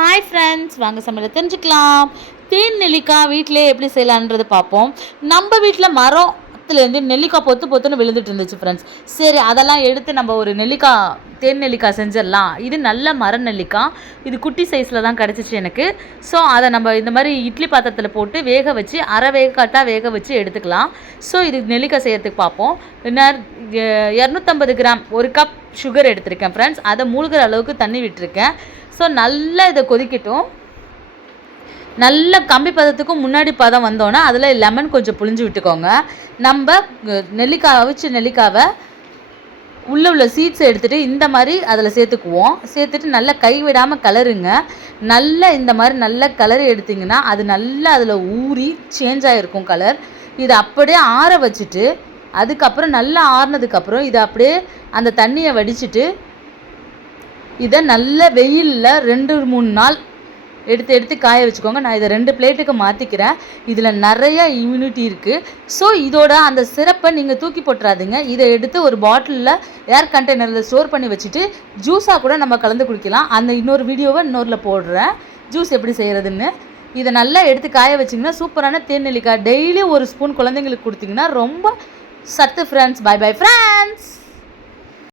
Hi friends, வாங்க சமையலை தெரிஞ்சுக்கலாம். தேன் நெல்லிக்காய் வீட்டிலே எப்படி செய்யலான்றது பார்ப்போம். நம்ம வீட்டில் மரத்துலேருந்து நெல்லிக்காய் பொத்து பொத்துன்னு விழுந்துட்டு இருந்துச்சு ஃப்ரெண்ட்ஸ். சரி, அதெல்லாம் எடுத்து நம்ம ஒரு தேன் நெல்லிக்காய் செஞ்சிடலாம். இது நல்ல மர நெல்லிக்காய். இது குட்டி சைஸில் தான் கிடச்சிச்சு எனக்கு. ஸோ அதை நம்ம இந்த மாதிரி இட்லி பாத்திரத்தில் போட்டு வேக வச்சு அரை வேகக்காட்டாக வேக வச்சு எடுத்துக்கலாம். ஸோ இது நெல்லிக்காய் செய்யறதுக்கு பார்ப்போம். 250 கிராம் ஒரு கப் சுகர் எடுத்திருக்கேன் ஃப்ரெண்ட்ஸ். அதை மூழ்கிற அளவுக்கு தண்ணி விட்டுருக்கேன். ஸோ நல்லா இதை கொதிக்கட்டும். நல்ல கம்பி பதத்துக்கும் முன்னாடி பதம் வந்தோன்னா அதில் லெமன் கொஞ்சம் புழிஞ்சு விட்டுக்கோங்க. நம்ம நெல்லிக்காவை உள்ளே உள்ள சீட்ஸை எடுத்துகிட்டு இந்த மாதிரி அதில் சேர்த்துக்குவோம். சேர்த்துட்டு நல்லா கை விடாமல் கலருங்க. நல்லா இந்த மாதிரி நல்ல கலர் எடுத்திங்கன்னா அது நல்லா அதில் ஊறி சேஞ்ச் ஆகிருக்கும் கலர். இதை அப்படியே ஆற வச்சுட்டு அதுக்கப்புறம் நல்லா ஆறினதுக்கப்புறம் இதை அப்படியே அந்த தண்ணியை வடிச்சிட்டு இதை நல்ல வெயிலில் 2-3 நாள் எடுத்து காய வச்சுக்கோங்க. நான் இதை 2 பிளேட்டுக்கு மாற்றிக்கிறேன். இதில் நிறைய இம்யூனிட்டி இருக்குது. ஸோ இதோட அந்த சிரப்பை நீங்கள் தூக்கி போட்டுறாதீங்க. இதை எடுத்து ஒரு பாட்டிலில் ஏர் கண்டெய்னரில் ஸ்டோர் பண்ணி வச்சுட்டு ஜூஸாக கூட நம்ம கலந்து குடிக்கலாம். அந்த இன்னொரு வீடியோவை இன்னொருல போடுறேன், ஜூஸ் எப்படி செய்கிறதுன்னு. இதை நல்லா எடுத்து காய வச்சிங்கன்னா சூப்பரான தேன் நெல்லிக்காய். டெய்லி ஒரு ஸ்பூன் குழந்தைங்களுக்கு கொடுத்தீங்கன்னா ரொம்ப சத்து ஃப்ரெண்ட்ஸ். By bye friends.